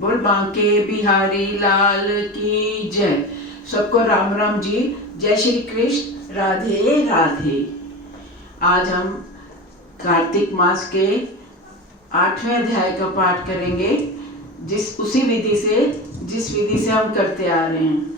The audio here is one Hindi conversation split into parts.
बोल बांके बिहारी लाल की जय। सबको राम राम जी, जय श्री कृष्ण, राधे राधे। आज हम कार्तिक मास के 8वें अध्याय का पाठ करेंगे, जिस विधि से हम करते आ रहे हैं।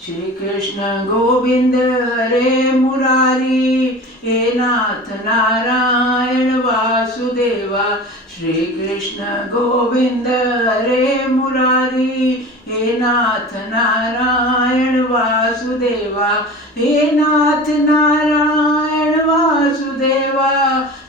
श्री कृष्ण गोविंद हरे मुरारी, हे नाथ नारायण वासुदेवा। श्री कृष्ण गोविंद हरे मुरारी, हे नाथ नारायण वासुदेवा। हे नाथ नारायण वासुदेवा,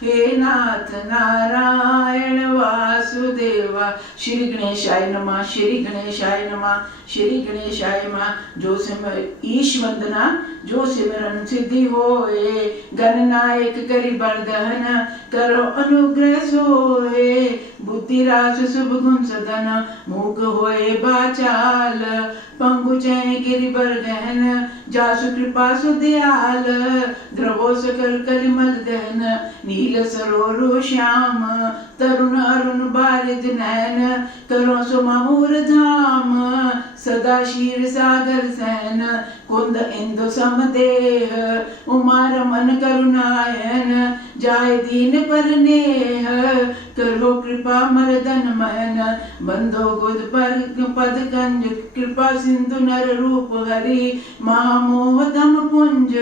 हे नाथ नारायण वासुदेवा। श्री गणेशाय नमः, श्री गणेशाय नमः, श्री गणेशाय नमः। जो सिमर ईश वंदना, जो सिमरन सिद्धि होए, गणनायक करि बरदहन, करो अनुग्रह सोए। बुद्धि रास शुभ गुण सदन, मूक होए बाचाल, पंगु चय गिरिबर गहन, जासु कृपा सुदयाल। द्रवो सकल कलिमल दहन, नील सरोरु श्याम, तरुण अरुण बारिद नैन, करो सुमूर धाम। सदा क्षीर सागर सहन, कुंद इंदु समदेह, उमा रमन करुणायन, जाय दीन पर नेह। करो कृपा मर्दन मन, बंधो गुद पर पद कंज, कृपा सिंधु नर रूप हरि, महामोह दम पुंज।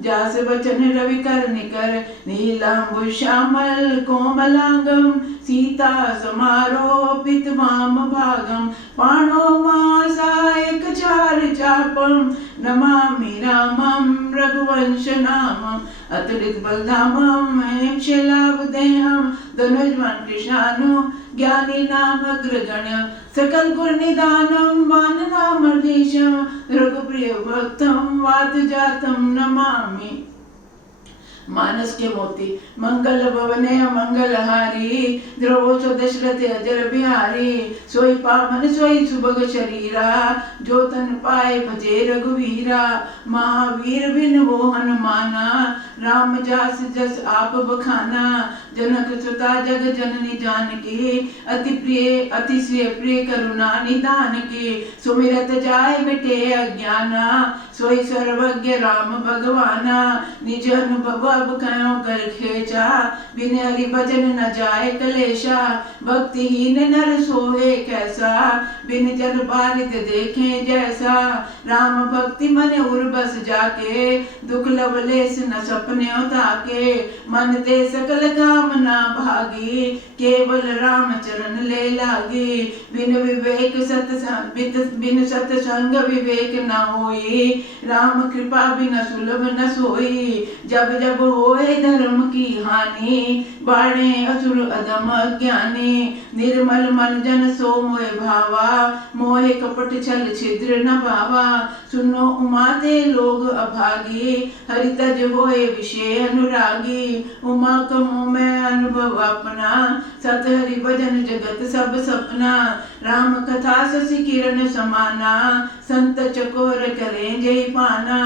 जास बचन रवि कर निकर, नीलांबु श्यामल कोमलांगम, सीता समारोपित वाम भागम। पाणो महासायक चार चापम, नमामि रामं रघुवंश नामम। अतुलित बलधामम हेमशिलाभदेहम, धनुष्मान कृशानु, ज्ञानी नाम अग्रगण्य। सकल गुण निधानम, वान नामर्दीशम, रघुप्रिय भक्तम वात जातम नमामि। मानस के मोती मंगल भवने मंगल हारी, द्रवो सो दशरथ अजर बिहारी। सोई पावन सोई सुभग शरीरा, जो तन पाए भजे रघुवीरा। महावीर बिन वो हनुमाना, राम जास जस आप बखाना। जनक सुता जग जननी जानकी, अति प्रिय अतिशय प्रिय करुणा निधान की। सुमिरत जाय मिटे अज्ञाना, सोई सर्वज्ञ राम भगवाना। निज अनुभव अब कयो कर खेचा, बिन हरि भजन न जाय कलेशा। भक्तिहीन नर सोहे कैसा, बिन जन बारित देखे जैसा। राम भक्ति मन उर बस जाके, दुख लवलेस न सपने ताके। मन ते सकल कामना भागी, केवल राम चरण ले लागी। बिन विवेक बिन सतसंग विवेक न होई, राम कृपा बिन सुलभ न सोई। जब जब होए धर्म की हानि, बाणे असुर अधम अज्ञानी। निर्मल मन जन सो मोह भावा, मोहे कपट छल छिद्र न भावा। सुनो उमा ते लोग अभागी, हरि तज होए विषय अनुरागी। उमा कमो मैं अनुभव अपना, सत हरि भजन जगत सब सपना। राम कथा शशि किरण समाना, संत चकोर करें जय पाना।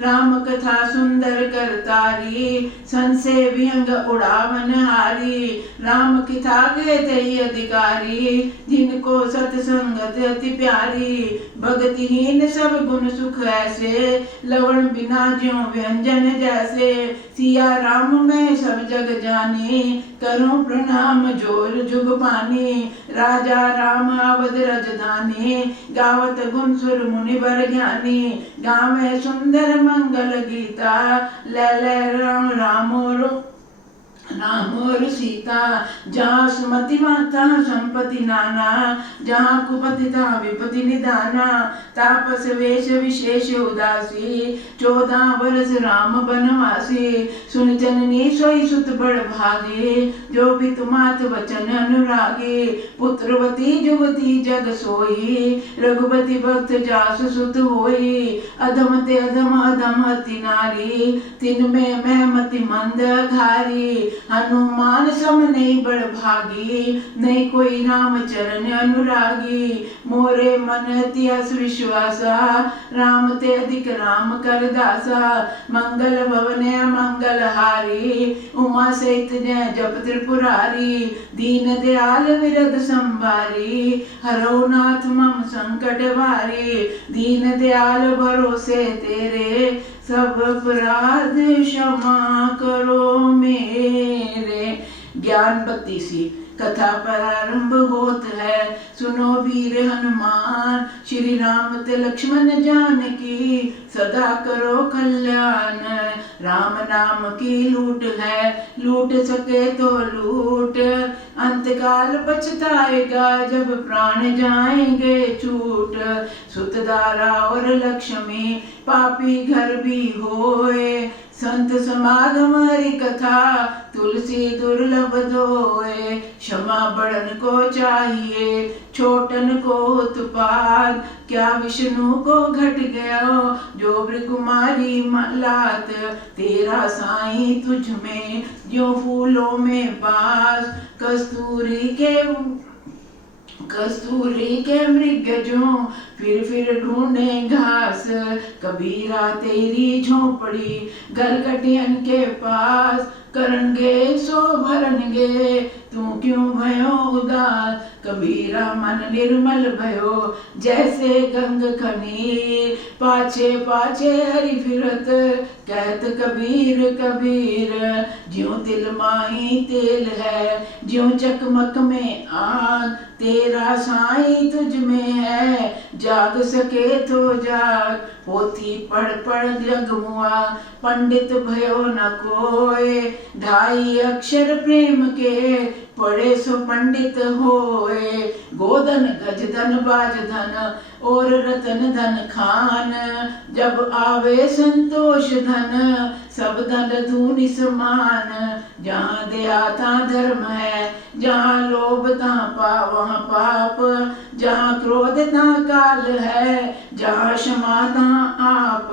राम कथा सुंदर करतारी, संसे विहंग उड़ावन हारी। राम कथा के तई अधिकारी, जिनको सत्संगत अति प्यारी। भक्तिहीन सब गुण सुख ऐसे, लवण बिना ज्यों व्यंजन जैसे। सिया राम मैं सब जग जानी, करूं प्रणाम जोर जुग पानी। राजा राम अवध राजधानी, गावत गुण सुर मुनि बर ज्ञानी। गावे सुंदर मंगल गीता, ले राम राम और सीता। जहाँ सुमति माता संपत्ति नाना, जहाँ कुपति था विपति निदाना। तापस वेश विशेष उदासी, 14 वर्ष राम बनवासी। सुन जननी सोई सुत बड़ भागे, जो पितु मात वचन अनुरागे। पुत्रवती जुवती जग सोई, रघुपति भक्त जासु सुत होई। अधम ते अधम अधम अति नारी, तिन में मैं मति मंद घारी। हनुमान सम नहीं बड़ भागी, नहीं कोई राम चरण अनुरागी। मोरे मन तियस विश्वासा, राम ते अधिक राम कर दासा। मंगल भवन मंगल हारी, उमा सहित जय जप त्रिपुरारी। दीन दयाल विरद संभारी, हरो नाथ मम संकट भारी। दीन दयाल भरोसे तेरे, सब अपराध क्षमा करो मेरे। ज्ञान भक्ति सी कथा प्रारंभ होत है, सुनो वीर हनुमान। श्री राम ते लक्ष्मण जानकी, सदा करो कल्याण। राम नाम की लूट है, लूट सके तो लूट। अंतकाल पछताएगा, जब प्राण जाएंगे छूट। सुतदारा और लक्ष्मी, पापी घर भी होए। संत समागम हरि कथा, तुलसी दुर्लभ धोए। क्षमा बड़न को चाहिए, छोटन को उत्पाद। क्या विष्णु को घट गया, जो भृगुमारी मलात। तेरा साईं तुझ में, जो फूलों में बास। कस्तूरी के मृगजों, फिर ढूंढे घास। कबीरा तेरी झोपड़ी, गलगटियन के पास। करनगे सो भरनगे, तू क्यों भयो उदास। कबीरा मन निर्मल भयो, जैसे गंग खनीर। पाछे पाछे हरि फिरत, कहत कबीर कबीर। ज्यों तिल माही तेल है, ज्यों चकमक में आग। तेरा साईं तुझ में है, जाग सके तो जाग। पोथी पढ़ पढ़ जग मुआ, पंडित भयो न कोय। ढाई अक्षर प्रेम के, पढ़े सो पंडित होए। गोधन गजधन बाजधन, और रतन धन खान। जब आवे संतोष धन, सब धन धूनि समान। जहाँ दया तहाँ धर्म है, जहाँ लोभ तहाँ वहाँ पाप। जहाँ क्रोध तहाँ काल है, जहाँ क्षमा तहाँ आप।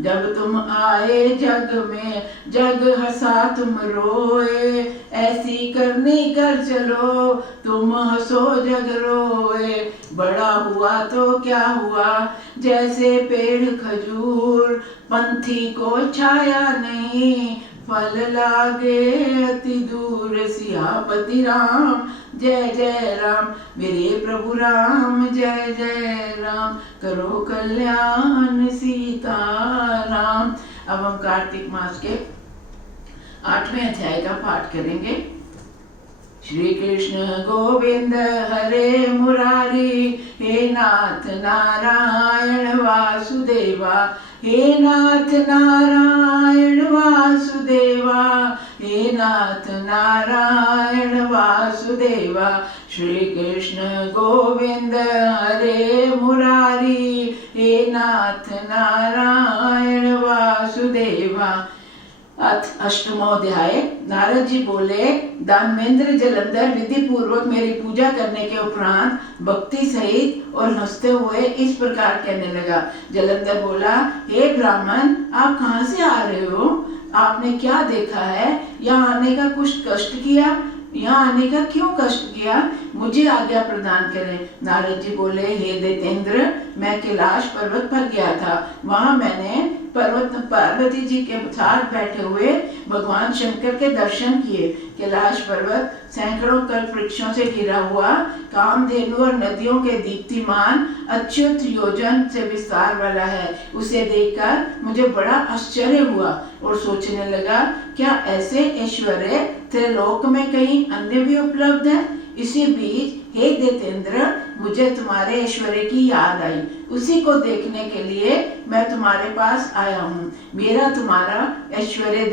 जब तुम आए जग में, जग हंसा तुम रोए। ऐसी करनी कर चलो, तुम हंसो जग रोए। बड़ा हुआ तो क्या हुआ, जैसे पेड़ खजूर। पंथी को छाया नहीं, फल लागे अति दूर। सियापति राम जय जय राम, मेरे प्रभु राम जय जय राम। करो कल्याण सीताराम। अब हम कार्तिक मास के 8वें अध्याय का पाठ करेंगे। श्री कृष्ण गोविंद हरे मुरारी, हे नाथ नारायण वासुदेवा। हे नाथ नारायण वासुदेवा, हे नाथ नारायण वासुदेवा। श्री कृष्ण गोविंद हरे मुरारी, हे नाथ नारायण वासुदेवा। अष्टमोध्याय। नारद जी बोले, दानवेंद्र जलंधर विधि पूर्वक मेरी पूजा करने के उपरांत भक्ति सहित और हंसते हुए इस प्रकार कहने लगा। जलंधर बोला, हे ब्राह्मण, आप कहाँ से आ रहे हो? आपने क्या देखा है? यहाँ आने का कुछ कष्ट किया? यहाँ आने का क्यों कष्ट किया? मुझे आज्ञा प्रदान करें। नारद जी बोले, हे दैत्येंद्र, मैं कैलाश पर्वत पर गया था। वहाँ मैंने पार्वती जी के साथ बैठे हुए भगवान शंकर के दर्शन किए। कैलाश पर्वत सैकड़ों कल्प वृक्षों से घिरा हुआ, कामधेनु और नदियों के दीप्तिमान अच्युत योजन से विस्तार वाला है। उसे देखकर मुझे बड़ा आश्चर्य हुआ और सोचने लगा, क्या ऐसे ऐश्वर्य त्रिलोक में कहीं अन्य भी उपलब्ध है? इसी बीच हे दैत्येंद्र, मुझे तुम्हारे ऐश्वर्य की याद आई। उसी को देखने के लिए मैं तुम्हारे पास आया हूँ। मैंने तुम्हारा ऐश्वर्य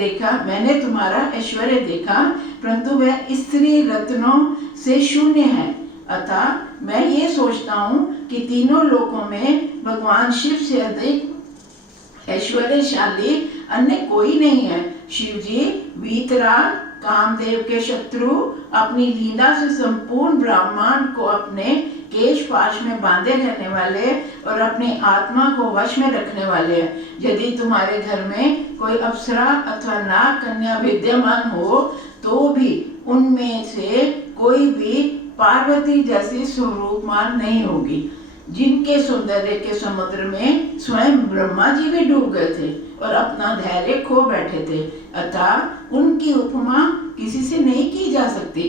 देखा, परंतु वह स्त्री रत्नों से शून्य है। अतः मैं ये सोचता हूँ कि तीनों लोकों में भगवान शिव से अधिक ऐश्वर्यशाली अन्य कोई नहीं है। शिव जी वीतराग कामदेव के शत्रु, अपनी लीला से संपूर्ण ब्रह्मांड को अपने केश पाश में बांधे रहने वाले और अपने आत्मा को वश में रखने वाले हैं। यदि तुम्हारे घर में कोई अप्सरा अथवा नाग कन्या विद्यमान हो तो भी उनमें से कोई भी पार्वती जैसी स्वरूपमान नहीं होगी, जिनके सौंदर्य के समुद्र में स्वयं ब्रह्मा जी भी डूब गए थे और अपना धैर्य खो बैठे थे। अतः उनकी उपमा किसी से नहीं की जा सकती।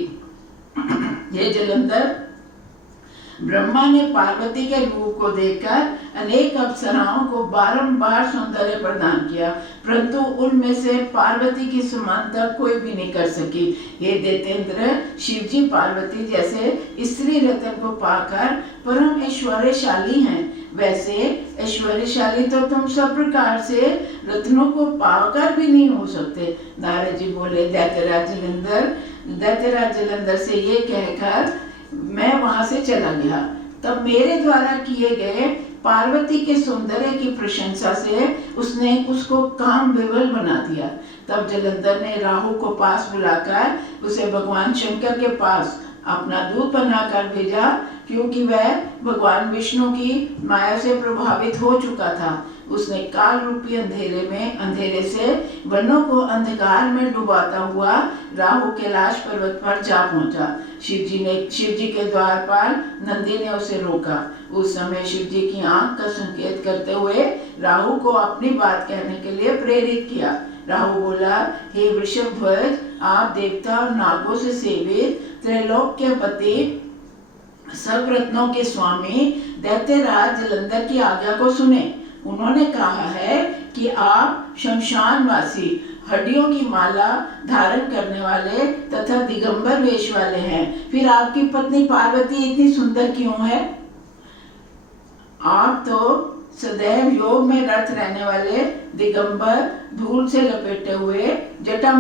ये जलंधर, ब्रह्मा ने पार्वती के रूप को देखकर अनेक अप्सराओं को बारंबार सौंदर्य प्रदान किया, परंतु उनमें से पार्वती की समानता कोई भी नहीं कर सकी। ये दैत्येंद्र, शिवजी पार्वती जैसे स्त्री रत्न को पाकर परम ऐश्वर्यशाली हैं, वैसे ऐश्वर्यशाली तो तुम सब प्रकार से रत्नों को पाकर भी नहीं हो सकते। नारद जी बोले, दैत्यराज जलंधर से ये कहकर मैं वहां से चला गया। तब मेरे द्वारा किए गए पार्वती के सौंदर्य की प्रशंसा से उसने उसको काम विवल बना दिया। तब जलंधर ने राहु को पास बुलाकर उसे भगवान शंकर के पास अपना दूत बनाकर भेजा, क्योंकि वह भगवान विष्णु की माया से प्रभावित हो चुका था। उसने काल रूपी अंधेरे से वनों को अंधकार में डुबाता हुआ राहु कैलाश पर्वत पर जा पहुंचा। शिव जी के द्वारपाल नंदी ने उसे रोका। उस समय शिव जी की आंख का संकेत करते हुए राहु को अपनी बात कहने के लिए प्रेरित किया। राहु बोला, हे वृषभध्वज, आप देवता और नागों से सेवित त्रैलोक के पति, सब रत्नों के स्वामी दैत्यराज जलंधर की आज्ञा को सुने। उन्होंने कहा है कि आप शमशानवासी, हड्डियों की माला धारण करने वाले तथा दिगंबर वेश वाले हैं। फिर आपकी पत्नी पार्वती इतनी सुंदर क्यों है? आप तो सदैव योग में रत रहने वाले दिगंबर, धूल से लपेटे हुए, जटा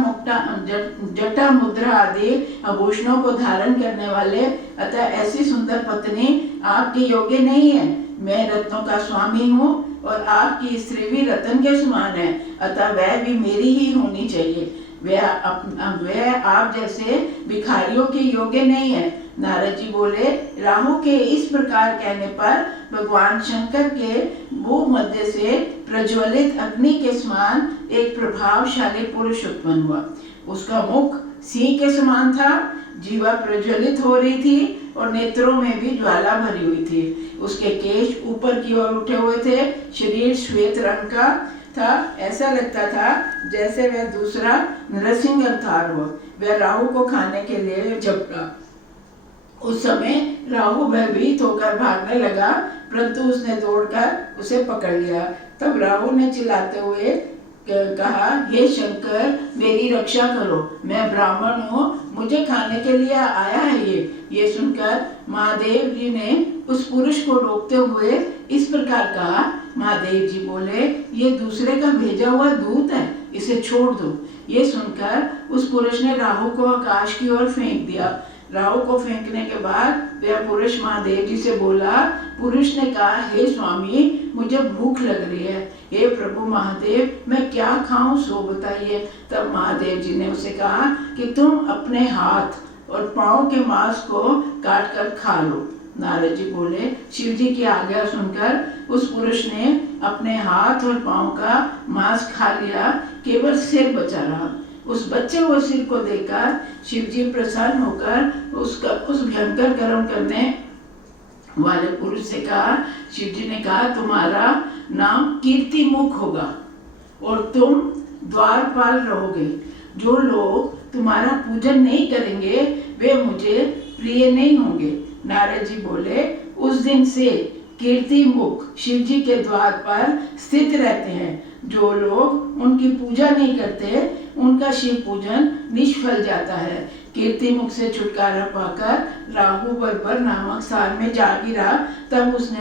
मुद्रा आदि आभूषणों को धारण करने वाले, अतः ऐसी सुंदर पत्नी आपके योग्य नहीं है। मैं रत्नों का स्वामी हूँ और आपकी स्त्री भी रत्न के समान है, अतः वह भी मेरी ही होनी चाहिए। वह आप जैसे भिखारियों के योग्य नहीं है। नारद जी बोले, राहु के इस प्रकार कहने पर भगवान शंकर के भूमध्य से प्रज्वलित अग्नि के समान एक प्रभावशाली पुरुष उत्पन्न हुआ। उसका मुख सिंह के समान था, जीवा प्रज्वलित हो रही थी और नेत्रों में भी ज्वाला भरी हुई थी। उसके केश ऊपर की ओर उठे हुए थे, शरीर श्वेत रंग का था। ऐसा लगता था जैसे वह दूसरा नरसिंह अवतार हो। वह राहु को खाने के लिए झपटा। उस समय राहु भयभीत होकर भागने लगा, परंतु उसने दौड़कर उसे पकड़ लिया। तब राहु ने चिल्लाते हुए कहा, हे शंकर, मेरी रक्षा करो, मैं ब्राह्मण हूँ, मुझे खाने के लिए आया है ये सुनकर महादेव जी ने उस पुरुष को रोकते हुए इस प्रकार कहा। महादेव जी बोले, ये दूसरे का भेजा हुआ दूत है, इसे छोड़ दो। ये सुनकर उस पुरुष ने राहु को आकाश की ओर फेंक दिया। राहु को फेंकने के बाद वह पुरुष महादेव जी से बोला। पुरुष ने कहा, हे स्वामी, मुझे भूख लग रही है, हे प्रभु महादेव, मैं क्या खाऊं सो बताइए। तब महादेव जी ने उसे कहा कि तुम अपने हाथ और पांव के मांस को काट कर खा लो। नारद जी बोले, शिव जी की आज्ञा सुनकर उस पुरुष ने अपने हाथ और पांव का मांस खा लिया, केवल सिर बचा रहा। उस बच्चे हुए सिर को देखकर शिव जी प्रसन्न होकर उस भयंकर कर्म करने वाले पुरुष से कहा। शिव जी ने कहा, तुम्हारा नाम कीर्तिमुख होगा और तुम द्वारपाल रहोगे। जो लोग तुम्हारा पूजन नहीं करेंगे वे मुझे प्रिय नहीं होंगे। नारद जी बोले, उस दिन से कीर्तिमुख शिव जी के द्वार पर स्थित रहते हैं। जो लोग उनकी पूजा नहीं करते उनका शिव पूजन निष्फल जाता है। कीर्तिमुख से छुटकारा पाकर राहु बर्बर नामक स्थान में जा गिरा। तब उसने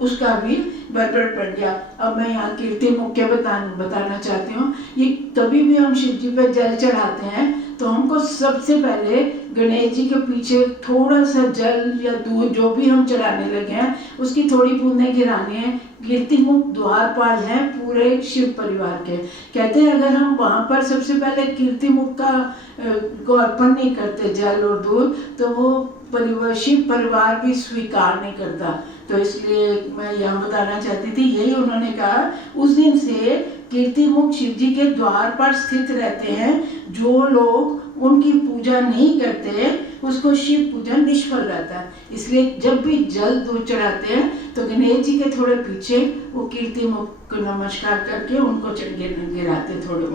उसका भी बर्बर पड़ गया। अब मैं यहाँ कीर्तिमुख के बताना चाहती हूँ। ये कभी भी हम शिव जी पर जल चढ़ाते हैं तो हमको सबसे पहले गणेश जी के पीछे थोड़ा सा जल या दूध जो भी हम चढ़ाने लगे हैं उसकी थोड़ी बूंदें गिरानी है। कीर्तिमुख द्वारपाल हैं पूरे शिव परिवार के। कहते हैं अगर हम वहाँ पर सबसे पहले कीर्तिमुख को अर्पण नहीं करते जल और दूध तो वो शिव परिवार भी स्वीकार नहीं करता। तो इसलिए मैं यह बताना चाहती थी, यही उन्होंने कहा। उस दिन से कीर्तिमुख शिव जी के द्वार पर स्थित रहते हैं। जो लोग उनकी पूजा नहीं करते उसको शिव पूजन निष्फल रहता है। इसलिए जब भी जल दूध चढ़ाते हैं तो गणेश जी के थोड़े पीछे वो कीर्ति मुख को नमस्कार करके उनको गिराते थोड़े।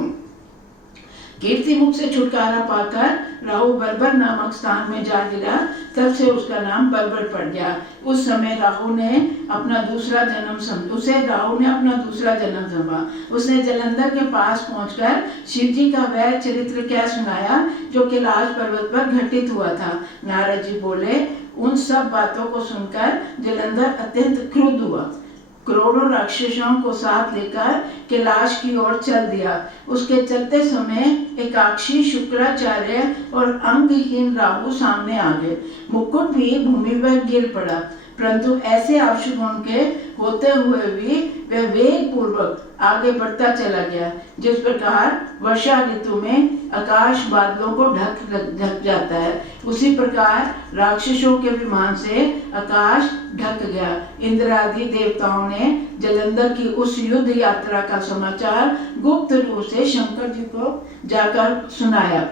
कीर्ति मुख से छुटकारा पाकर राहु बर्बर नामक स्थान में जा गिरा, तब से उसका नाम बर्बर पड़ गया। उस समय राहु ने अपना दूसरा जन्म समझा। उसने जलंधर के पास पहुंचकर शिव जी का वह चरित्र क्या सुनाया जो कैलाश पर्वत पर घटित हुआ था। नारद जी बोले, उन सब बातों को सुनकर जलंधर अत्यंत क्रुद्ध हुआ, करोड़ों राक्षसों को साथ लेकर कैलाश की ओर चल दिया। उसके चलते समय एकाक्षी, शुक्राचार्य और अंगहीन राहु सामने आ गए। मुकुट भी भूमि पर गिर पड़ा, परंतु ऐसे अशुभ के होते हुए भी वह वेग पूर्वक आगे बढ़ता चला गया। जिस प्रकार वर्षा ऋतु में आकाश बादलों को ढक जाता है, उसी प्रकार राक्षसों के विमान से आकाश ढक गया। इंद्र आदि देवताओं ने जलंधर की उस युद्ध यात्रा का समाचार गुप्त रूप से शंकर जी को जाकर सुनाया।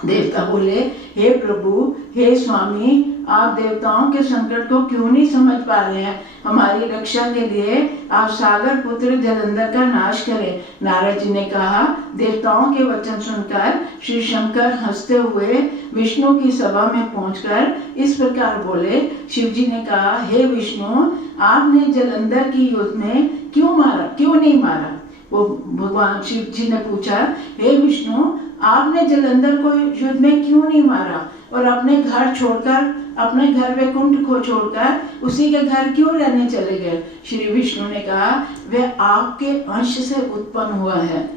देवता बोले, हे प्रभु, हे स्वामी, आप देवताओं के संकट को क्यों नहीं समझ पा रहे हैं? हमारी रक्षा के लिए आप सागर पुत्र जलंधर का नाश करें। नारद जी ने कहा। देवताओं के वचन सुनकर श्री शंकर हंसते हुए विष्णु की सभा में पहुंचकर इस प्रकार बोले। शिव जी ने कहा, हे विष्णु, आपने जलंधर की युद्ध में क्यों नहीं मारा? वो भगवान शिव जी ने पूछा, हे विष्णु, आपने जलंधर को युद्ध में क्यों नहीं मारा और अपने घर छोड़कर, अपने घर वैकुंठ को छोड़कर उसी के घर क्यों रहने चले गए? श्री विष्णु ने कहा, वह आपके अंश से उत्पन्न हुआ है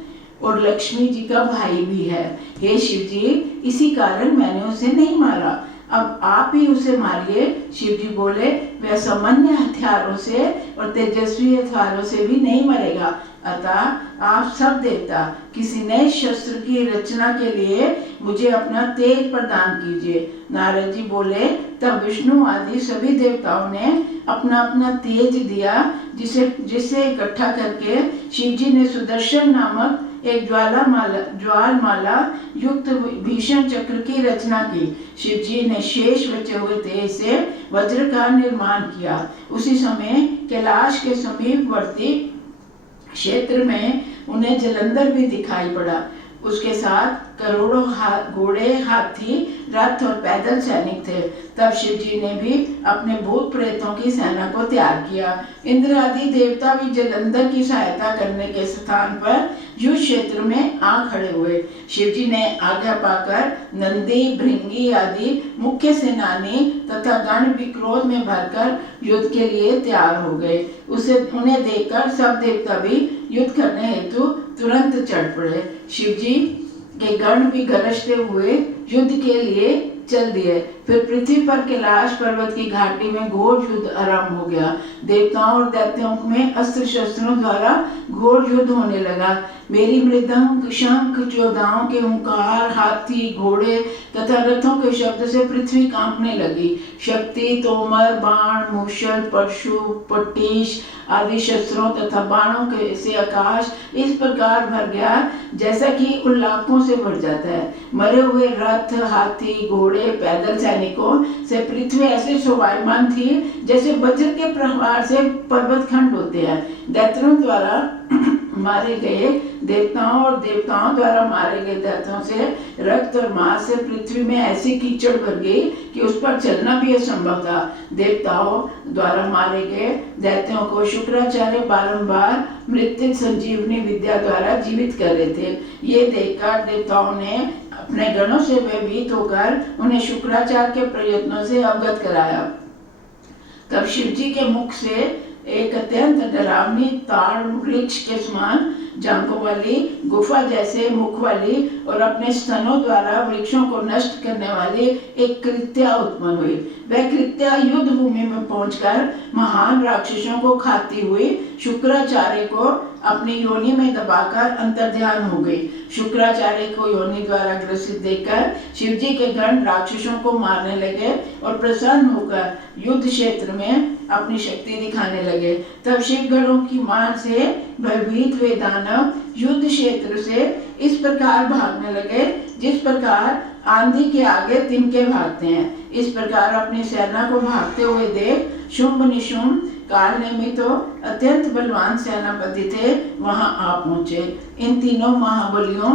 और लक्ष्मी जी का भाई भी है। हे शिव जी, इसी कारण मैंने उसे नहीं मारा, अब आप ही उसे मारिए। शिव जी बोले, वह सामान्य हथियारों से और तेजस्वी हथियारों से भी नहीं मरेगा। अतः आप सब देवता किसी नए शस्त्र की रचना के लिए मुझे अपना तेज प्रदान कीजिए। नारद जी बोले, तब विष्णु आदि सभी देवताओं ने अपना अपना तेज दिया, जिसे इकट्ठा करके शिव जी ने सुदर्शन नामक एक ज्वालमाला युक्त भीषण चक्र की रचना की। शिव जी ने शेष बचे हुए तेज से वज्र का निर्माण किया। उसी समय कैलाश के समीपवर्ती क्षेत्र में उन्हें जलंधर भी दिखाई पड़ा। उसके साथ करोड़ों घोड़े, हाथी, रथ और पैदल सैनिक थे। तब शिव जी ने भी अपने भूत प्रेतों की सेना को तैयार किया। इंद्र आदि देवता भी जलंधर की सहायता करने के स्थान पर युद्ध क्षेत्र में आ खड़े हुए। शिव जी ने आज्ञा पाकर नंदी, भृंगी आदि मुख्य सेनानी तथा गण भी क्रोध में भरकर युद्ध के लिए तैयार हो गए। उन्हें देखकर सब देवता भी युद्ध करने हेतु तुरंत चढ़ पड़े। शिव जी के गण भी गरजते हुए युद्ध के लिए चल दिए। फिर पृथ्वी पर कैलाश पर्वत की घाटी में घोर युद्ध आरंभ हो गया। देवताओं और दैत्यों में अस्त्र शस्त्रों द्वारा घोर युद्ध होने लगा। मेरी मृदंग, शंख, जोधाओं के हुंकार, हाथी, घोड़े तथा रथों के शब्द से पृथ्वी कांपने लगी। शक्ति, तोमर, बाण, मूषल, परशु, पट्टीश आदि शस्त्रों तथा बाणों के से आकाश इस प्रकार भर गया जैसा कि उन लाखों से भर जाता है। मरे हुए रथ, हाथी, घोड़े, पैदल सैनिकों से पृथ्वी ऐसे शोभायमान थी जैसे वज्र के प्रहार से पर्वत खंड होते हैं। दैत्यों द्वारा मारे गए देवताओं और देवताओं द्वारा मारे गए दैत्यों से रक्त और मांस से पृथ्वी में ऐसी कीचड़ भर गई कि उस पर चलना भी असंभव था। देवताओं द्वारा मारे गए दैत्यों को शुक्राचार्य बारंबार मृत्यु संजीवनी विद्या द्वारा जीवित कर रहे थे। ये देखकर देवताओं ने अपने गणों से भयभीत होकर उन्हें शुक्राचार्य के प्रयत्नों से अवगत कराया। तब शिव जी के मुख से एक अत्यंत डरावनी ताड़ वृक्ष के समान जांघों वाली, गुफा जैसे मुख वाली और अपने स्तनों द्वारा वृक्षों को नष्ट करने वाली एक कृत्या उत्पन्न हुई। वह कृत्या युद्ध भूमि में पहुंचकर महान राक्षसों को खाती हुई शुक्राचार्य को अपनी योनि में दबाकर अंतर्ध्यान हो गई। शुक्राचार्य को योनि द्वारा ग्रसित देखकर शिव जी के गण राक्षसों को मारने लगे और प्रसन्न होकर युद्ध क्षेत्र में अपनी शक्ति दिखाने लगे। तब शिव गणों की मार से भयभीत हुए दानव दानव युद्ध क्षेत्र से इस प्रकार भागने लगे जिस प्रकार आंधी के आगे तिनके भागते हैं। इस प्रकार अपनी सेना को भागते हुए देख शुंभ निशुंभ कालनेमी तो अत्यंत बलवान सेनापति थे, वहां आ पहुंचे। इन तीनों महाबलियों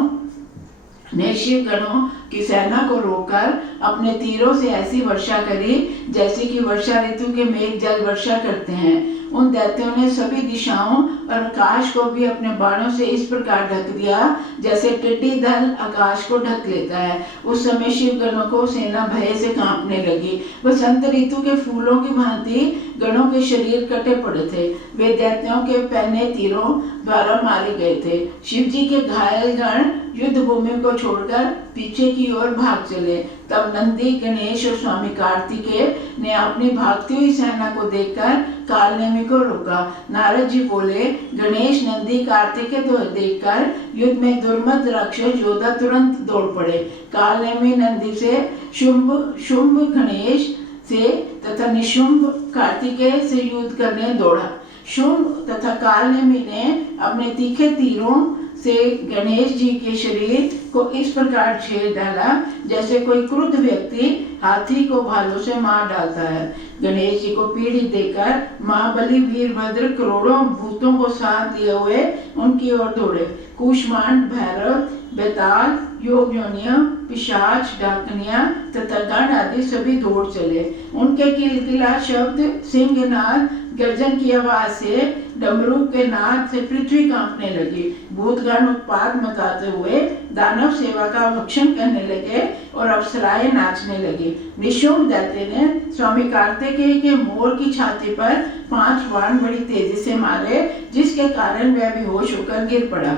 ने शिव गणों की सेना को रोककर अपने तीरों से ऐसी वर्षा करी जैसे कि वर्षा ऋतु के मेघ जल वर्षा करते हैं। उन दैत्यों ने सभी दिशाओं और आकाश को भी अपने बाणों से इस प्रकार ढक दिया जैसे टिड्डी दल आकाश को ढक लेता है। उस समय शिव गणों को सेना भय से कांपने लगी। बसंत ऋतु के फूलों की भांति गणों के शरीर कटे पड़े थे। वे दैत्यों के पहने तीरों द्वारा मारे गए थे। शिव जी के घायल गण युद्ध भूमि को छोड़कर पीछे की ओर भाग चले। तब नंदी, गणेश और स्वामी कार्तिकेय ने अपनी भागती हुई सेना को देखकर कालनेमी को रोका। नारद जी बोले, गणेश, नंदी, कार्तिकेय को देखकर युद्ध में दुर्मद राक्षस योद्धा तुरंत दौड़ पड़े। कालनेमी नंदी से, शुंभ गणेश से तथा निशुंभ कार्तिकेय से युद्ध करने दौड़ा। शुंभ तथा कालनेमी ने अपने तीखे तीरों से गणेश जी के शरीर को इस प्रकार छेद डाला जैसे कोई क्रुद्ध व्यक्ति हाथी को भालों से मार डालता है। गणेश जी को पीड़ित देखकर महाबली वीरभद्र करोड़ों भूतों को साथ लिए हुए उनकी ओर दौड़े। कूष्मांड, भैरव, बेताल, योग योनिया, पिशाच, डाकनिया तथा गण आदि सभी दौड़ चले। उनके किलकिला शब्द, सिंहनाद, गर्जन की आवाज से, डमरू के नाद से पृथ्वी कांपने लगी। भूतगण उत्पात मचाते हुए दानव सेवा का भक्षण करने लगे और अप्सराएं नाचने लगी। निशुंभ दैत्य ने स्वामी कार्तिकेय के मोर की छाती पर 5 बाण बड़ी तेजी से मारे जिसके कारण वह बेहोश होकर गिर पड़ा।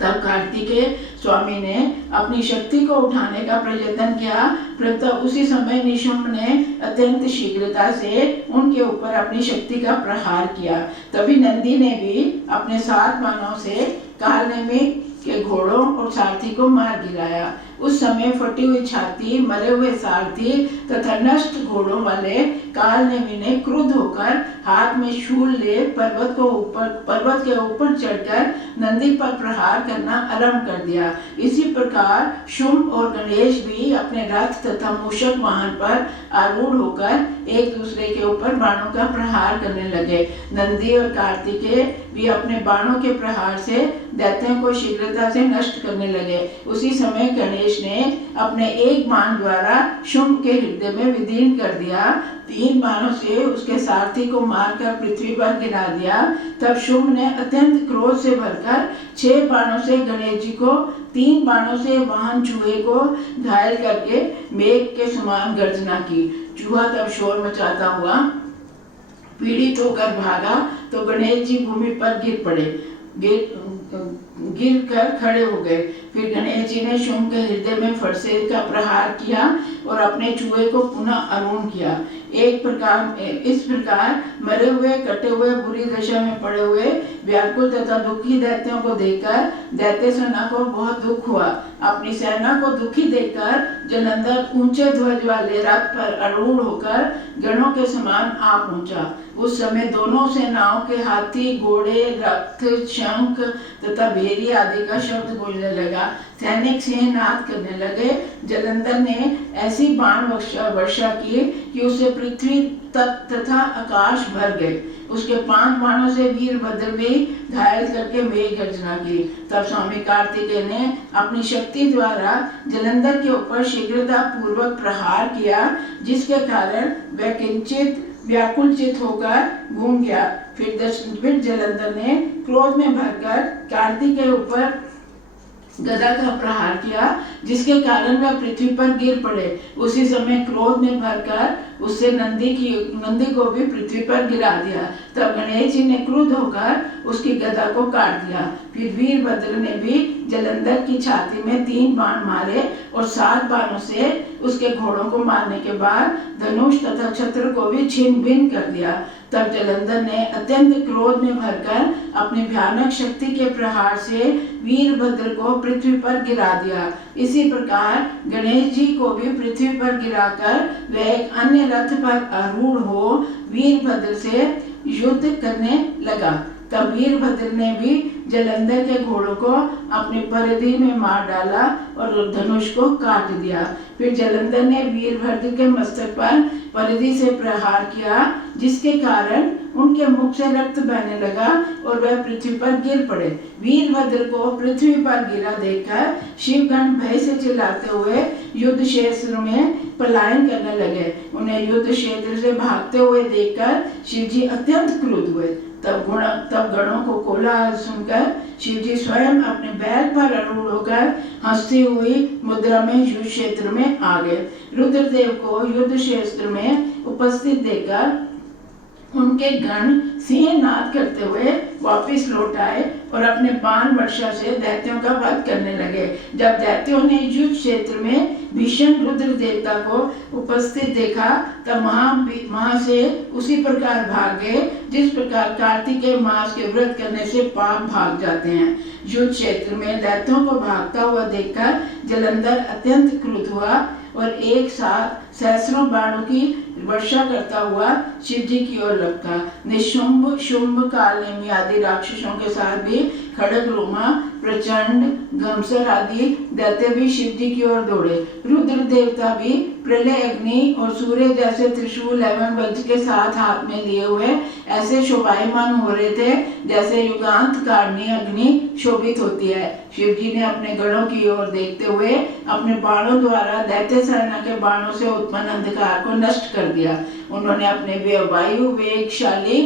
तब कार्तिकेय स्वामी ने अपनी शक्ति को उठाने का प्रयत्न किया, परंतु उसी समय निशुंभ ने अत्यंत शीघ्रता से उनके ऊपर अपनी शक्ति का प्रहार किया। तभी नंदी ने भी अपने 7 बाणों से कालनेमी के घोड़ों और सारथी को मार गिराया। उस समय फटी हुई छाती, मरे हुए सारथी तथा नष्ट घोड़ों वाले कालनेमी ने क्रुद्ध होकर हाथ में शूल ले पर्वत के ऊपर चढ़कर नंदी पर प्रहार करना आरंभ कर दिया। इसी प्रकार शुंभ और गणेश भी अपने रथ तथा मूषक वाहन पर आरूढ़ होकर एक दूसरे के ऊपर बाणों का प्रहार करने लगे। नंदी और कार्तिकेय भी अपने बाणों के प्रहार से दैत्यों को शीघ्रता से नष्ट करने लगे। उसी समय गणेश ने अपने एक बाण द्वारा शुंभ के हृदय में विदीर्ण कर दिया। 3 बाणों से उसके सारथी को मारकर पृथ्वी पर गिरा दिया। तब शुंभ ने अत्यंत क्रोध से भरकर 6 बाणों से गणेश जी को, 3 बाणों से वाहन चूहे को घायल करके मेघ के समान गर्जना की। चूहा तब शोर मचाता हुआ पीड़ित होकर भागा तो गणेश जी भूमि पर गिर पड़े, गिर कर खड़े हो गए। फिर गणेश जी ने शुंभ के हृदय में फरसे का प्रहार किया और अपने चूहे को पुनः आरूढ़ किया। इस प्रकार मरे हुए, कटे हुए, बुरी दशा में पड़े हुए व्याकुल तथा दुखी दैत्यों को देखकर दैत्य सेना को बहुत दुख हुआ। अपनी सेना को दुखी देखकर जलंधर ऊंचे ध्वज वाले रथ पर आरूढ़ होकर गणों के समान आ पहुंचा। उस समय दोनों सेनाओं के हाथी, घोड़े, रथ, शंख तथा भेरी आदि का शब्द बोलने लगा। सैनिक सिंहनाद करने लगे। जलंधर ने ऐसी बाण वर्षा की कि उससे पृथ्वी तथा आकाश भर गए। उसके 5 बाणों से वीरभद्र भी घायल करके मेघ गर्जना की। तब स्वामी कार्तिकेय ने अपनी शक्ति द्वारा जलंधर के ऊपर शीघ्रता पूर्वक प्रहार किया जिसके कारण वह किंचित व्याकुलचित होकर घूम गया। फिर जलंधर ने क्रोध में भरकर कार्तिकेय के ऊपर गदा का प्रहार किया जिसके कारण वह पृथ्वी पर गिर पड़े। उसी समय क्रोध में भरकर उससे नंदी को भी पृथ्वी पर गिरा दिया। तब गणेश जी ने क्रुद्ध होकर उसकी गदा को काट दिया। फिर वीरभद्र ने भी जलंधर की छाती में 3 बाण मारे और 7 बाणों से उसके घोड़ों को मारने के बाद धनुष तथा छत्र को भी छिन्न भिन्न कर दिया। तब जलंधर ने अत्यंत क्रोध में भरकर अपनी भयानक शक्ति के प्रहार से वीरभद्र को पृथ्वी पर गिरा दिया। इसी प्रकार गणेश जी को भी पृथ्वी पर गिराकर वह एक अन्य रथ पर आरूढ़ हो वीरभद्र से युद्ध करने लगा। तब वीरभद्र ने भी जलंधर के घोड़ों को अपनी परिधि में मार डाला और धनुष को काट दिया। फिर जलंधर ने वीरभद्र के मस्तक पर परिधि से प्रहार किया, जिसके कारण उनके मुख से रक्त बहने लगा और वह पृथ्वी पर गिर पड़े। वीरभद्र को पृथ्वी पर गिरा देखकर शिवगण भय से चिल्लाते हुए युद्ध क्षेत्र में पलायन करने लगे। उन्हें युद्ध क्षेत्र से भागते हुए देखकर शिवजी अत्यंत क्रुद्ध हुए। तब गणों को कोलाहल सुनकर शिवजी स्वयं अपने बैल पर आरूढ़ होकर हंसती हुई मुद्रा में युद्ध क्षेत्र में आ गए। रुद्रदेव को युद्ध क्षेत्र में उपस्थित देखकर उनके गण सिंहनाद करते हुए वापस लौट आए और अपने बाण वर्षा से दैत्यों का वध करने लगे। जब दैत्यों ने युद्ध क्षेत्र में भीषण रुद्र देवता को उपस्थित देखा तब वहां से उसी प्रकार भाग गए जिस प्रकार कार्तिकेय मास के व्रत करने से पाप भाग जाते हैं। युद्ध क्षेत्र में दैत्यों को भागता हुआ देखकर जलंधर अत्यंत क्रुद्ध हुआ और एक साथ सहस्रों बाणों की वर्षा करता हुआ शिव जी की ओर लपका। निशुंभ, शुंभ, कालिंदी आदि राक्षसों के साथ भी खड़ग रोमा, प्रचंड, घमसर आदि दैत्य भी शिव जी की ओर दौड़े। रुद्र देवता भी प्रलय अग्नि और सूर्य जैसे त्रिशूल एवं वज्र के साथ हाथ में लिए हुए ऐसे शोभायमान हो रहे थे जैसे युगांत कारणीय अग्नि शोभित होती है। शिव जी ने अपने गणों की ओर देखते हुए अपने बाणों द्वारा दैत्य सेना के बाणों से उत्पन्न अंधकार को नष्ट कर दिया। उन्होंने अपने वायु वेगशाली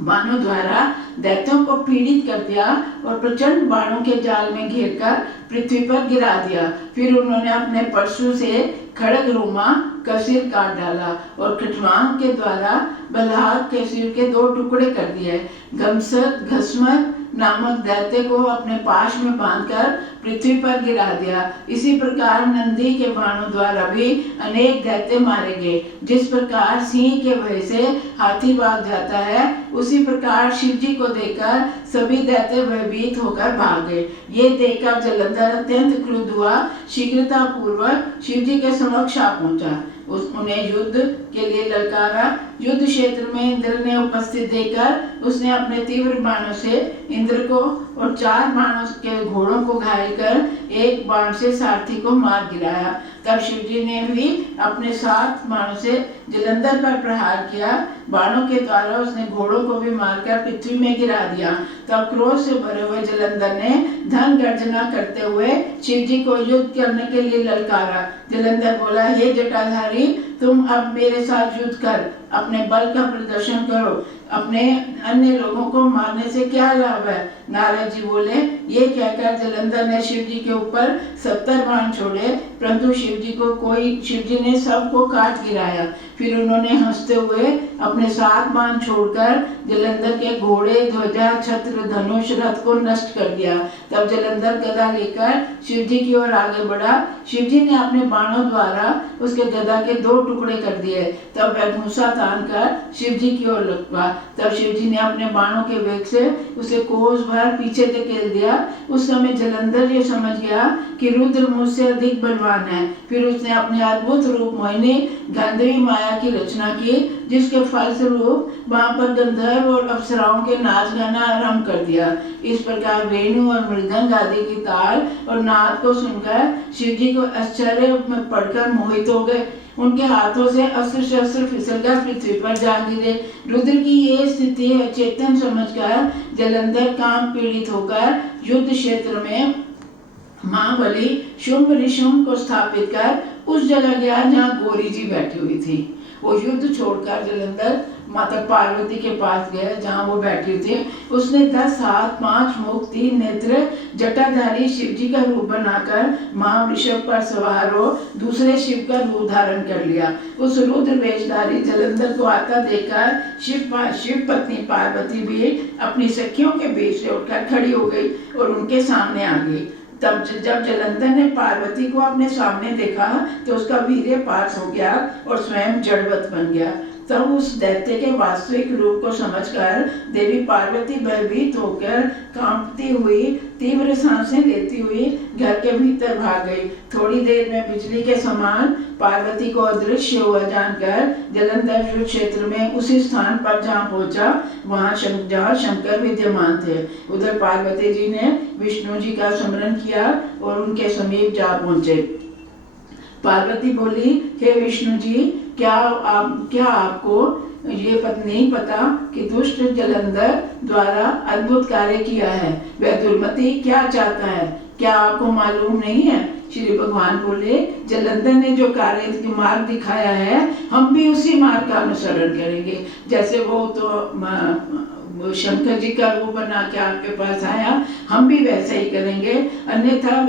बाणों द्वारा दैत्यों को पीड़ित कर दिया और प्रचंड बाणों के जाल में घेरकर पृथ्वी पर गिरा दिया। फिर उन्होंने अपने परशु से खड़ग रोमा का सिर काट डाला और खटवांग के द्वारा बलहाक के सिर के 2 टुकड़े कर दिए। घस्मर नामक दैत्य को अपने पाश में बांधकर पृथ्वी पर गिरा दिया। इसी प्रकार नंदी के बाणों द्वारा भी अनेक दैत्य मारे गए। जिस प्रकार सिंह के भय से हाथी भाग जाता है, उसी प्रकार शिव जी को देखकर सभी दैत्य भयभीत होकर भाग गए। ये देखकर जलंधर अत्यंत क्रुद्ध हुआ, शीघ्रता पूर्वक शिव जी के समक्ष आ पहुंचा। उन्हें युद्ध के लिए ललकारा। युद्ध क्षेत्र में इंद्र ने उपस्थित देखकर उसने अपने तीव्र बाणों से इंद्र को और 4 बाणों के घोड़ों को घायल कर एक बाण से सारथी को मार गिराया। तब शिवजी ने भी अपने 7 बाणों से जलंधर पर प्रहार किया। बाणों के द्वारा उसने घोड़ों को भी मारकर पृथ्वी में गिरा दिया। तब क्रोध से भरे हुए जलंधर ने धन गर्जना करते हुए शिवजी को युद्ध करने के लिए ललकारा। जलंधर बोला, हे जटाधारी, तुम अब मेरे साथ युद्ध कर, अपने बल का प्रदर्शन करो। अपने अन्य लोगों को मारने से क्या लाभ है? नारद जी बोले, ये कहकर जलंधर ने शिव जी के ऊपर 70 बाण छोड़े, परंतु शिव जी ने सबको काट गिराया। फिर उन्होंने हंसते हुए अपने 7 बाण छोड़कर जलंधर के घोड़े, ध्वजा, छत्र, धनुष, रथ को नष्ट कर दिया। तब जलंधर गदा लेकर शिव जी की ओर आगे बढ़ा। शिव जी ने अपने बाणों द्वारा उसके गदा के 2 टुकड़े कर दिए। तब वह धनुषा तान कर शिव जी की ओर लपका। तब शिव जी ने अपने बाणों के वेग से उसे कोस भर पीछे धकेल दिया। उस समय जलंधर ये समझ गया कि रुद्र मुझसे अधिक बलवान है। फिर उसने अपने अद्भुत रूप मोहिनी गंधर्वी माया की रचना की, जिसके फलस्वरूप वहां पर गंधर्व और अप्सराओं के नाच गाना आरंभ कर दिया। इस प्रकार वेणु और मृदंग आदि की ताल और नाद को सुनकर शिव जी को आश्चर्य में पड़कर मोहित हो गए। उनके हाथों से अस्त्र शस्त्र फिसलकर पृथ्वी पर जा गिरे। रुद्र की ये स्थिति अचेतन समझकर जलंधर काम पीड़ित होकर युद्ध क्षेत्र में महाबली शुंभ निशुंभ को स्थापित कर उस जगह गया जहाँ गौरी जी बैठी हुई थी। वो युद्ध छोड़कर जलंधर माता पार्वती के पास गया जहाँ वो बैठी थी। उसने 10 हाथ 5 मुख 3 नेत्र जटाधारी शिव जी का रूप बनाकर महावृषभ पर सवार हो दूसरे शिव का रूप धारण कर लिया। उस रुद्र वेशधारी जलंधर को आता देखकर शिव पत्नी पार्वती भी अपनी सखियों के बीच से उठकर खड़ी हो गई और उनके सामने आ गई। तब जब जलंधर ने पार्वती को अपने सामने देखा तो उसका वीर्य पास हो गया और स्वयं जड़वत बन गया। तब उस दैत्य के वास्तविक रूप को समझकर देवी पार्वती भयभीत होकर कांपती हुई तीव्र सांसें लेती हुई घर के भीतर भाग गई। थोड़ी देर में बिजली के समान पार्वती को अदृश्य हुआ जानकर जलंधर क्षेत्र में उसी स्थान पर जहाँ पहुंचा वहाँ जहाँ शंकर विद्यमान थे। उधर पार्वती जी ने विष्णु जी का स्मरण किया और उनके समीप जा पहुंचे। पार्वती बोली, हे विष्णु जी, क्या आपको ये नहीं पता कि दुष्ट जलंधर द्वारा अद्भुत कार्य किया है? वह दुर्मति क्या चाहता है, क्या आपको मालूम नहीं है? श्री भगवान बोले, जलंधर ने जो कार्य मार्ग दिखाया है, हम भी उसी मार्ग का अनुसरण करेंगे। जैसे वो तो शंकर जी का रूप बना के आपके पास आया, हम भी वैसे ही करेंगे। अन्यथा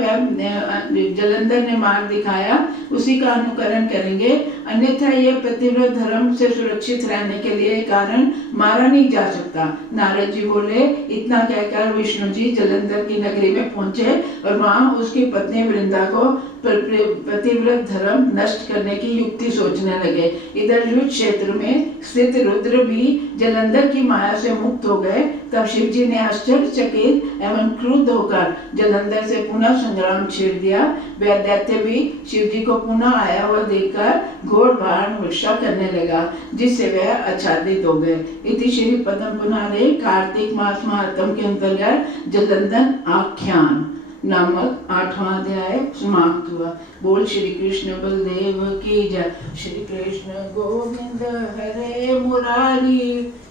जलंधर ने मार्ग दिखाया, उसी का अनुकरण करेंगे। अन्यथा ये पतिव्रत धर्म से सुरक्षित रहने के लिए कारण मारा नहीं जा सकता। नारद जी बोले, इतना कहकर विष्णु जी जलंधर की नगरी में पहुंचे और वहां उसकी पत्नी वृंदा को पतिव्रत धर्म नष्ट करने की युक्ति सोचने लगे। इधर युद्ध क्षेत्र में स्थित रुद्र भी जलंधर की माया से मुक्त हो गए। तब शिव जी ने आश्चर्यचकित एवं क्रुद्ध होकर जलंधर से पुनः संग्राम छेड़ दिया। वह दैत्य भी शिव जी को पुनः आया हुआ देखकर घोर बाण वर्षा करने लगा, जिससे वह आच्छादित हो गए। इति श्री पद्म पुराणे कार्तिक मास महात्म के अंतर्गत जलंधर आख्यान नामक 8वां अध्याय समाप्त हुआ। बोल श्री कृष्ण बलदेव की जय। श्री कृष्ण गोविंद हरे मुरारी,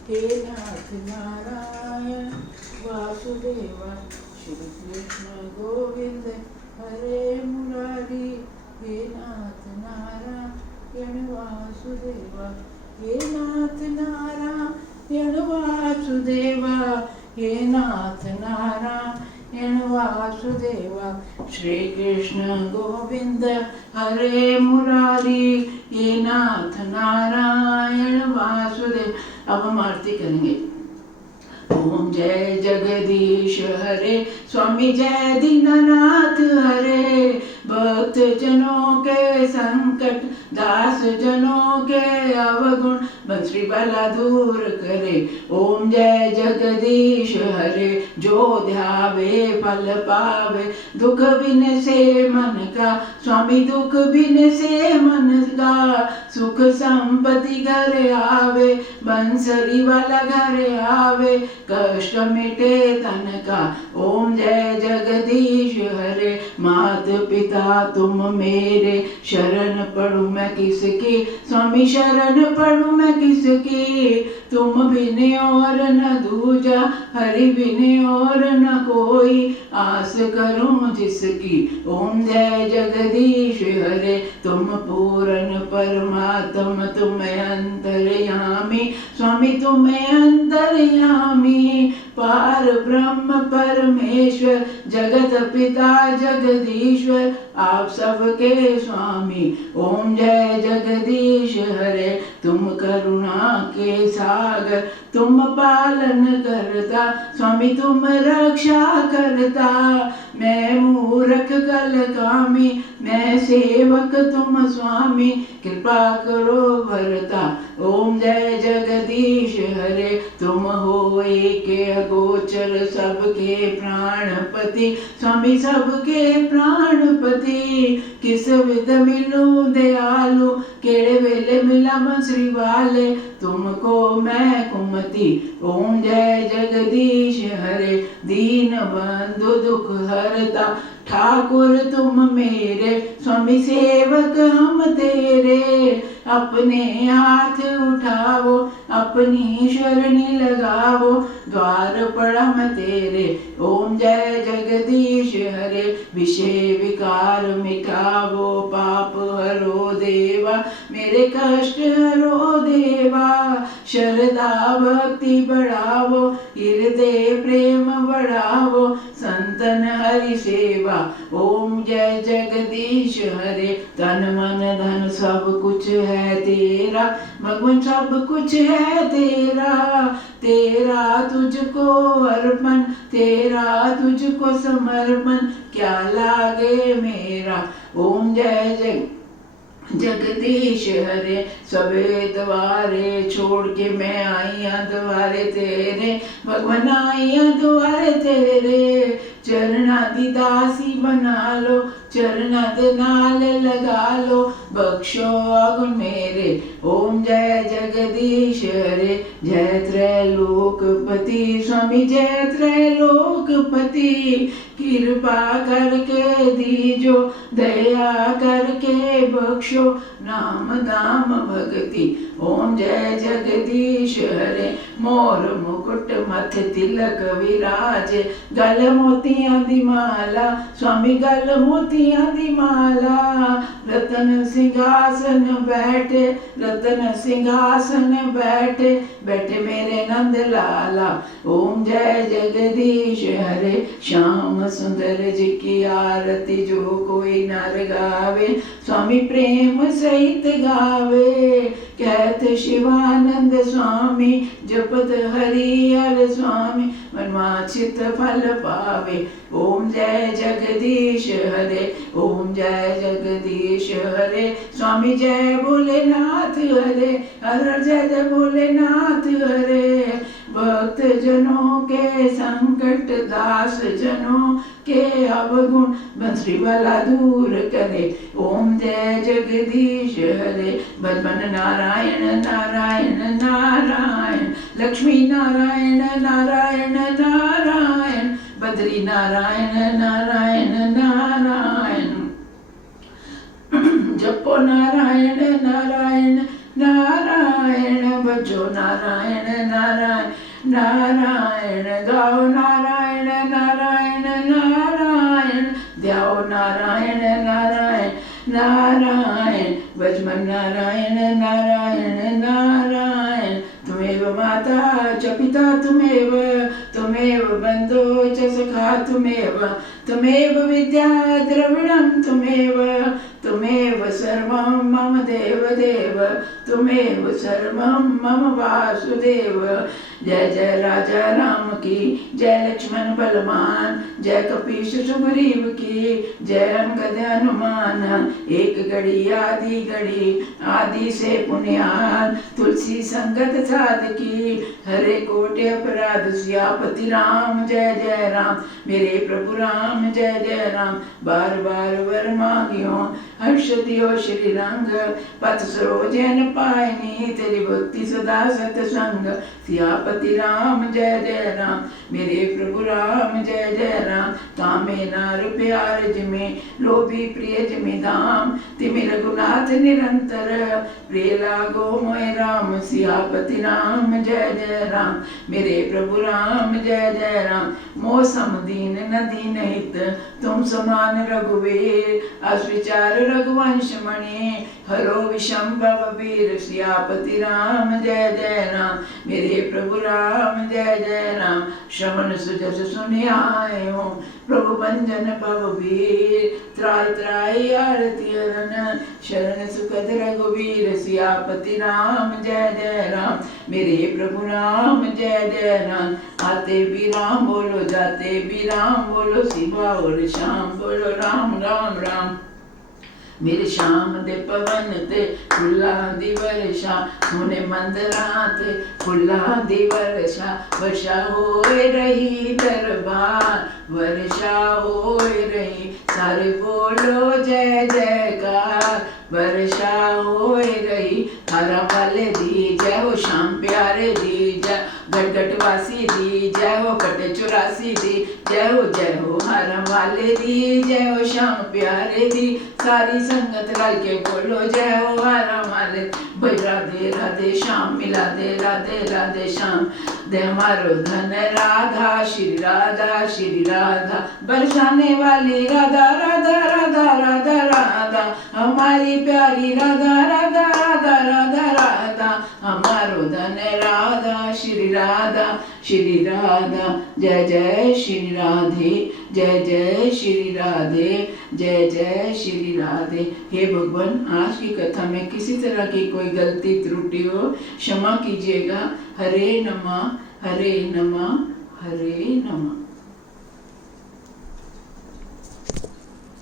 हे नाथ नारायण वासुदेव। श्री कृष्ण गोविंद हरे मुरारी, हे नाथ नारायण वासुदेव। हे नाथ नारायण वासुदेव, हे नाथ नारायण वासुदेवा। श्री कृष्ण गोविंद हरे मुरारी, हे नाथ नारायण वासुदेव। अब हम आरती करेंगे। ओम जय जगदीश हरे, स्वामी जय दीननाथ हरे। भक्त जनों के संकट, दास जनों के अवगुण, बंसरी वाला दूर करे। ओम जय जगदीश हरे, जो ध्यावे फल पावे। दुख बिन से मन का, स्वामी दुख बिन से मन का। सुख संपत्ति घर आवे, बंसरी वाला घर आवे। कष्ट मिटे तन का। ओम जय जगदीश हरे, मात पिता तुम मेरे। शरण पढ़ू मैं किसकी, स्वामी शरण पढ़ू मैं किसकी। तुम बिन और न दूजा, हरि बिन और न कोई। आस करूं जिसकी। ओम जय जगदीश हरे, तुम पूर्ण परमात्म तुम अंतर्यामी। स्वामी तुम अंतर्यामी, पार ब्रह्म परमेश्वर। जगत पिता जगदीश्वर, आप सबके स्वामी। ओम जय जगदीश हरे, तुम करुणा के सागर। तुम पालन करता, स्वामी तुम रक्षा करता। मैं मूर्ख कल कामी, मैं सेवक तुम स्वामी। कृपा करो भरता। ओम जय जगदीश हरे, तुम हो एक अगोचर सबके प्राणपति। स्वामी सबके प्राणपति। किस विध मिलूं दयालु, केड़े वेले मिला बंसरी वाले। तुमको मैं कुमति। ओम जय जगदीश हरे, दीन बंधु दुख हरता। ठाकुर तुम मेरे, स्वामी सेवक हम तेरे। अपने हाथ उठाओ, अपनी शरणी लगाओ। द्वार पड़ा मैं तेरे। ओम जय जगदीश हरे, विषय विकार मिटावो। पाप हरो देवा, मेरे कष्ट हरो देवा। श्रद्धा भक्ति बढ़ावो, हृदय प्रेम बढ़ावो। संतन हरि सेवा। ओम जय जगदीश हरे, तन मन धन सब कुछ है तेरा। भगवान सब कुछ है तेरा। तेरा तुझको अर्पण, तेरा तुझको समर्पण। क्या लागे मेरा। ओम जय जय जगदीश हरे सबे द्वारे छोड़ के मैं आईया द्वारे तेरे, भगवान आईया द्वारे तेरे। चरणा दी दासी बना लो, चरणा दे नाल लगा लो, बख्शो अगुण मेरे। ओम जय जगदीश हरे, जय त्रैलोकपति स्वामी, जय त्रैलोकपति। कृपा करके दीजो, दया करके बख्शो, नाम दाम भक्ति। ओम जय जगदीश हरे, मोर मुकुट मथ तिलक विराजे, गल मोतियां दी माला स्वामी, गल मोतियां दी माला। रतन सिंहासन बैठे, रतन सिंहासन बैठे, बैठे मेरे नंद लाला। ओम जय जगदीश हरे, श्याम सुंदर जी की आरती जो कोई नर गावे, स्वामी प्रेम सहित गावे। कहते शिवानंद स्वामी, जपत हरि हर स्वामी, मनवांछित फल पावे। ओम जय जगदीश हरे, ओम जय जगदीश हरे, स्वामी जय भोलेनाथ हरे, हर जय जय भोलेनाथ हरे। भक्त जनों के संकट, दास जनों के अवगुण, बंसरी वाला दूर करे। ओम जय जगदीश हरे, बलवन नारायण नारायण नारायण, लक्ष्मी नारायण नारायण नारायण, बद्री नारायण नारायण नारायण। जपो नारायण नारायण नारायण, भजो नारायण नारायण नारायण, गाओ नारायण नारायण नारायण, ध्याओ नारायण नारायण नारायण, भजमन नारायण नारायण नारायण। तुमेव माता च पिता तुमेव, तुमेव बन्धो च सखा तुमेव, तुमेव विद्या द्रविणं तुमेव, तुमेव सर्वं मम देव देव, तुमेव सर्वं मम वासुदेव। जय जय राजा राम की, जय लक्ष्मण बलवान, जय कपीश सुग्रीव की, जय अंगद हनुमान। एक घड़ी आदि घड़ी, आदि से पुण्यान, तुलसी संगत साधकी, हरे कोटि अपराध सियापति राम। जय जय राम मेरे प्रभु राम, जय जय राम। बार बार वर मांगियो, हर्ष दियो श्री रंग, पथ सरोजन पायनी, तेरी भक्ति सदा सतसंग। सियापति राम जय जय राम, मेरे प्रभु राम जय जय राम। कामे नार प्यार जिमे, लोभी प्रिय जिमे धाम, तिमि रघुनाथ निरंतर, प्रिय लागो मोय राम। सियापति राम जय जय राम, मेरे प्रभु राम जय जय राम। मोह सम दीन न दीन हित, तुम समान रघुवीर, अविचार रघुवंश मणि, हरो विषम भव वीर। सियापति राम जय जय राम, मेरे प्रभु राम जय जय राम। श्रवण सुजस सुनि आयो, प्रभु भंजन भव वीर, त्राय त्राय आरती हरन, शरण सुखद रघुवीर। सियापति राम जय जय राम, मेरे प्रभु राम जय जय राम। आते भी राम बोलो, जाते भी राम बोलो, शिवा और शाम बोलो राम राम राम। मेरे श्याम दे पवन ते फुल्ला दी वर्षा, मुने मंदरा ते फुल्ला दी वर्षा। वर्षा होए रही दरबार, वर्षा होए रही, सारे बोलो जय जयकार। वर्षा होए रही, हरा वाले दी जय हो, श्याम प्यारे दी जय, गटगट वासी दी जय हो, कटे चौरासी दी जय हो, हरा वाले दी जय हो, श्याम प्यारे दी। सारी संगत रल के बोलो जय हो, हरा वाले। भाई राधे राधे श्याम, मिला दे राधे राधे श्याम। दे हमारो धन राधा, श्री राधा श्री राधा, बरसाने वाली राधा राधा राधा राधा राधा, हमारी प्यारी राधा राधा राधा राधा राधा। हमारो धन राधा श्री राधा श्री राधा। जय जय श्री राधे, जय जय श्री राधे, जय जय श्री राधे। हे भगवान, आज की कथा में किसी तरह की कोई गलती त्रुटि हो क्षमा कीजिएगा। हरे नमः, हरे नमः, हरे नमः।